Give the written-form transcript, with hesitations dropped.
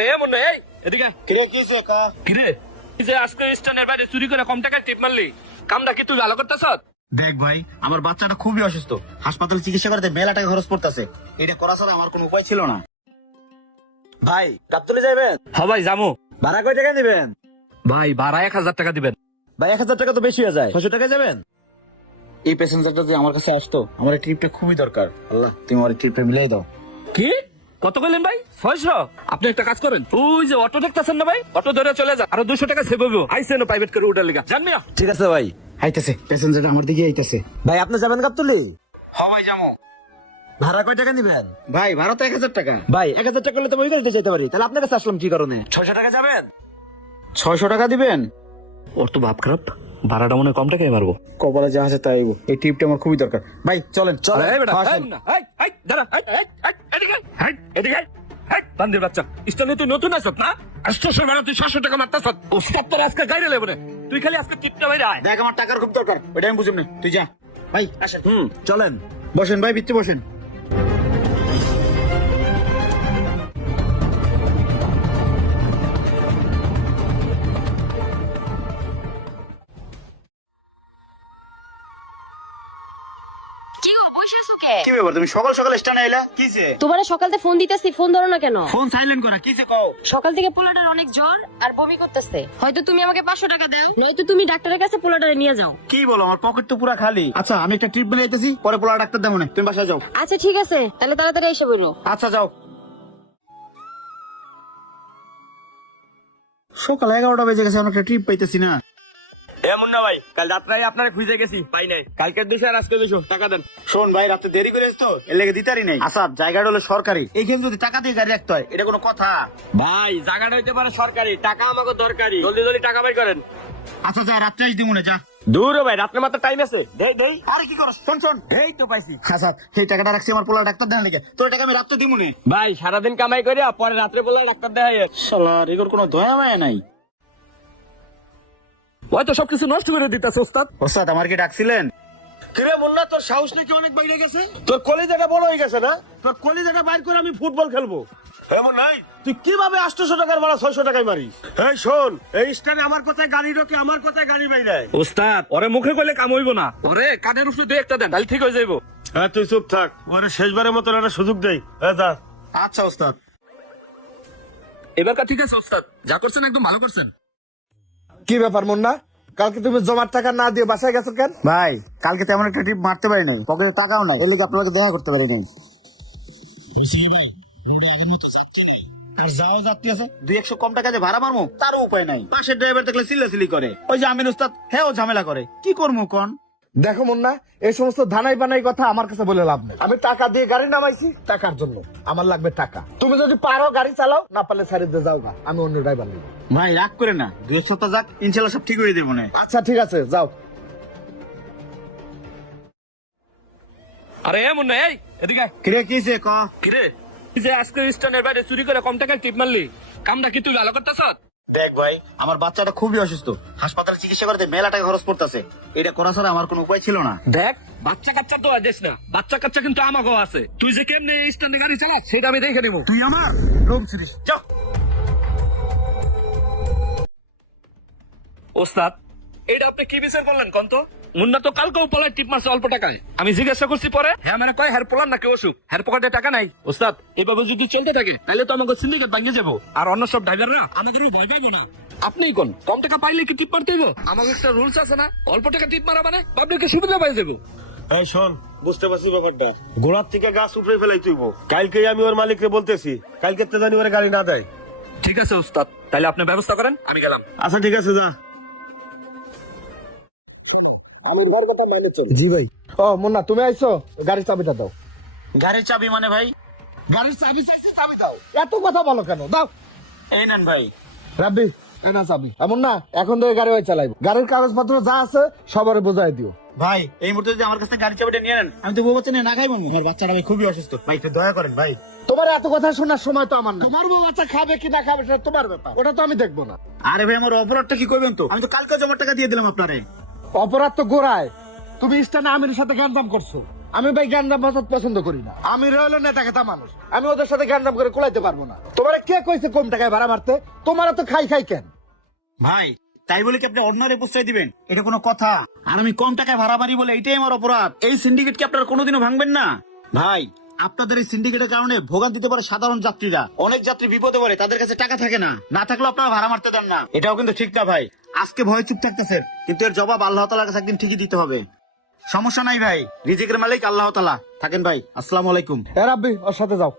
আরে মুন্না এই এদিকে কিরে কিছে কা কিরে এই যে আজকে স্টেশনের বাইরে চুরি করে কম টাকায় টিপ মারলি কামটা কি তুই ভালো করতেছ? দেখ ভাই, আমার বাচ্চাটা খুবই অসুস্থ, হাসপাতালে চিকিৎসা করতে মেলা টাকা খরচ পড়তেছে। এটা করা ছাড়া আমার কোনো উপায় ছিল না। ভাই গাবতলী যাবেন? হ্যাঁ ভাই যাবো। ভাড়া কয় টাকা দিবেন? ভাই ভাড়া 1000 টাকা দিবেন। ভাই 1000 টাকা তো বেশি হয়ে যায়, 600 টাকা যাবেন? এই প্যাসেঞ্জারটা যে আমার কাছে আসতো, আমার এই ট্রিপটা খুবই দরকার। আল্লাহ তুমি আমার ট্রিপটা মিলাই দাও। কি কত কইলেন ভাই? 600? আপনি একটা কাজ করেন, ওই যে অটো দেখতেছেন না ভাই, অটো ধরে চলে যা, আরো 200 টাকা সেভ হবে। আইসেন প্রাইভেট করে উঠার লিগা জান মিয়া। ঠিক আছে ভাই, আইতাছে প্যাসেঞ্জারটা আমার দিকে আইতাছে। ভাই আপনি যাবেন গাবতলী? হ্যাঁ ভাই যাবো। ভাড়া কয় টাকা নিবেন? ভাই ভাড়া তো 1000 টাকা। ভাই 1000 টাকা করলে তো ওই গাড়িতে যেতে পারি, তাহলে আপনার কাছে আসলাম কি কারণে? 600 টাকা যাবেন? 600 টাকা দিবেন? ওর তো ভাব খারাপ, ভাড়াটা মনে হয় কম টাকায় মারবো। কপালে যা আছে তাই হইবো। এই ট্রিপটা আমার খুবই দরকার। ভাই চলেন চলেন। এই বেটা, আসেন। এই মুন্না, এই দাঁড়া, এদিকে এদিকে বান্দির বাচ্চা, স্টেশনে তুই নতুন আসত না? 800 ভাড়া তুই 700 টাকা মারতাছ। ওস্তাদ তোর আজকে গাইরে লেবো না, তুই খালি আজকে টিপটা বাইরে আয়। দেখ আমার টাকার খুব দরকার, ওইটা আমি বুঝুম না, তুই যা। ভাই আসেন। চলেন বসেন ভাই, ভিত্তি বসেন। কি ব্যাপার, তুমি সকাল সকাল স্টানে আইলা? কিছে? তোমারে সকালতে ফোন দিতেছি, ফোন ধরো না কেন? ফোন সাইলেন্ট করা, কিছে কও? সকাল থেকে পোলাটার অনেক জ্বর আর বমি করতেছে। হয়তো তুমি আমাকে 500 টাকা দাও, নয়তো তুমি ডাক্তারের কাছে পোলাটারে নিয়ে যাও। কি বলো, আমার পকেট তো পুরো খালি। আচ্ছা আমি একটা ট্রিপ বলে আইতেছি, পরে পোলা ডাক্তার দেবো না, তুমি বাসায় যাও। আচ্ছা ঠিক আছে, তাহলে তাড়াতাড়ি এসে বইলো। আচ্ছা যাও। সকাল 11টা বেজে গেছে, আমরা একটা ট্রিপ পাইতেছি না। এমন না ভাই, কাল রাত্রে আপনারা খুঁজে গেছি, পাই নাই। কালকের 200 আর আজকে 200 টাকা দেন। শোন ভাই, রাতে দেরি করে তো এর লেগে দিতারি নাই। আচ্ছা জায়গাটা হলো সরকারি, এইখানে যদি টাকা দিয়ে গাড়ি রাখতে হয়, এটা কোনো কথা? ভাই জায়গাটা হইতে পারে সরকারি, টাকা আমাকে দরকারি, জলদি জলদি টাকা বাই করেন। আচ্ছা যা, রাত্রে আস দিমু না, যা। দূর ভাই, রাত্রে মাত্র টাইম আছে, দেই দেই। আরে কি করছ? শোন শোন, এই তো পাইছি। আচ্ছা এই টাকাটা রাখছি আমার পোলা ডাক্তার দেন লেগে, তোর টাকা আমি রাত্রে দিমু না। ভাই সারাদিন কামাই করিয়া পরে রাত্রে বলে ডাক্তার দেখাই। শালা এগুলোর কোনো দয়া মায়া নাই। ওই তো সবকিছু নষ্ট করে দিতেছে ওস্তাদ। ওস্তাদ আমার কি ডাকছিলেন? কিরে মুন্না, তোর সাহস নাকি অনেক বাইরে গেছে? তোর কলিজাটা বড় হয়ে গেছে না? তোর কলিজাটা বাইর করে আমি ফুটবল খেলবো। এমন নাই, তুই কিভাবে 800 টাকার ভাড়া 600 টাকায় মারিস? এই শোন, এই স্ট্যান্ডে আমার কথায় গাড়ি ঢোকে, আমার কথায় গাড়ি বাইরে। ওস্তাদ ওরে মুখে কইলে কাম হইব না, ওরে কানের উপরে দুই একটা দেন, তাহলে ঠিক হয়ে যাইব। হ্যাঁ তুই চুপ থাক, ওরে শেষবারের মতন একটা সুযোগ দেই। হ্যাঁ যা। আচ্ছা ওস্তাদ। এবারকার ঠিক আছে ওস্তাদ, যা করছেন একদম ভালো করছেন। কি ব্যাপার মুন্না, কালকে তুমি জমার টাকা না দিয়ে বাসায় গেছো কেন? ভাই কালকে তেমন একটা ট্রিপ মারতে পারি নাই, পকেটে টাকাও নাই, এর লেগে আপনাকে দেখা করতে পারি নাই। আর যাও যাত্রী আছে, 200 কম টাকা যে ভাড়া মারমু তারও উপায় নাই। পাশের ড্রাইভার দেখলে চিল্লাচিল্লি করে, ওই যে আমিন উস্তাদ, হ্যাঁ ও ঝামেলা করে, কি করবো কোন? দেখো মুন্না, এই সমস্ত ধানাই বানাই কথা আমার কাছে বলে লাভ নেই। আমি টাকা দিয়ে গাড়ি নামাইছি টাকার জন্য, আমার লাগবে টাকা। তুমি যদি পারো গাড়ি চালাও, না পারলে ছাড়ি দিয়ে যাও গা, আমি অন্য ড্রাইভার নিব। ভাই রাগ করে না, 2 সপ্তাহ যাক, ইনশাল্লাহ সব ঠিক হয়ে দেবো না। আচ্ছা ঠিক আছে, যাও। আরে এমন না, এই এদিকে কিরে কিছে ক? কিরে এই যে আজকে স্টেশনের বাইরে চুরি করে কম টাকায় টিপ মারলি, কামটা কি তুই ভালো করতেছ? দেখ ভাই, আমার বাচ্চাটা খুবই অসুস্থ, হাসপাতালে চিকিৎসা করতে মেলা টাকা খরচ পড়তেছে। এটা করা ছাড়া আমার কোনো উপায় ছিল না। দেখ বাচ্চা কাচ্চা তো আদেশ না, বাচ্চা কাচ্চা কিন্তু আমাকেও আছে। তুই যে কেমনে এই স্ট্যান্ডে গাড়ি চালাস সেটা আমি দেখে নিবো। তুই আমার রোম ছিড়িস, যাও। ওস্তাদ এটা আপনি কি বিচার করলেন কোন তো? মুন্না তো কালকেও পলায় টিপ মারছে অল্প টাকায়। আমি জিজ্ঞাসা করছি পরে, হ্যাঁ মানে কয় হের পোলার নাকি অসুখ, হের পকেটে টাকা নাই। ওস্তাদ এভাবে যদি চলতে থাকে তাহলে তো আমাকে সিন্ডিকেট ভাঙিয়ে যাবো, আর অন্য সব ড্রাইভাররা আমাদেরও ভয় পাইবো না। আপনিই কোন, কম টাকা পাইলে কি টিপ মারতে হইব? আমাকে একটা রুলস আছে না, অল্প টাকা টিপ মারা মানে পাবলিকে সুবিধা পাই যাবো। এই শোন, বুঝতে পারছি ব্যাপারটা, গোড়ার থেকে গাছ উপরে ফেলাই তুইব। কালকেই আমি ওর মালিককে বলতেছি, কালকে তো জানি ওরা গাড়ি না দেয়। ঠিক আছে ওস্তাদ, তাহলে আপনি ব্যবস্থা করেন, আমি গেলাম। আচ্ছা ঠিক আছে, যা। জি ভাই। ও মুন্না, তুমি আইছো, গাড়ির চাবিটা দাও। গাড়ির চাবি মানে ভাই? গাড়ির চাবি চাইছি, চাবি দাও। এত কথা বলো কেন? দাও। এই নেন ভাই। রাব্বি, এই না চাবি। এমন না, এখন থেকে গাড়ি ওই চালাইবো। গাড়ির কাগজপত্র যা আছে সবারে বোঝাই দিও। ভাই এই মুহূর্তে যদি আমার কাছে গাড়ি চাবিটা নিয়ে নেন, আমি তো বউ বাচ্চা নিয়ে না খাই বলবো। আমার বাচ্চাটা ভাই খুবই অসুস্থ, ভাই একটু দয়া করেন ভাই। তোমার এত কথা শোনার সময় তো আমার না। তোমার বউ বাচ্চা খাবে কি না খাবে সেটা তোমার ব্যাপার, ওটা তো আমি দেখবো না। আরে ভাই আমার অপরাধটা কি করবেন তো? আমি তো কালকে জমার টাকা দিয়ে দিলাম আপনারে। অপরাধ তো গোড়ায়, তুমি স্টানে আমির সাথে গ্যাঞ্জাম করছো। আমি ভাই গ্যান্ডাম বাসাত পছন্দ করি না। আমি রইল নেতা খেতা মানুষ, আমি ওদের সাথে গ্যান্ডাম করে কোলাইতে পারবো না। তোমার কে কইছে কম টাকায় ভাড়া মারতে? তোমার তো খাই খাই কেন ভাই? তাই বলে কি আপনি অন্যরে প্রশ্রয় দিবেন? এটা কোনো কথা? আর আমি কম টাকায় ভাড়া মারি বলে এটাই আমার অপরাধ? এই সিন্ডিকেট কি আপনারা কোনোদিনও ভাঙবেন না? ভাই আপনাদের এই সিন্ডিকেটের কারণে ভোগান দিতে পারে সাধারণ যাত্রীরা। অনেক যাত্রী বিপদে পড়ে, তাদের কাছে টাকা থাকে না, না থাকলেও আপনারা ভাড়া মারতে দেন না। এটাও কিন্তু ঠিক না ভাই। আজকে ভয় চুপ থাকতেছেন, কিন্তু এর জবাব আল্লাহ তাআলার কাছে একদিন ঠিকই দিতে হবে। সমস্যা নাই ভাই, রিজিকের মালিক আল্লাহ তাআলা। থাকেন ভাই, আসসালামু আলাইকুম। রাব্বি ওর সাথে যাও।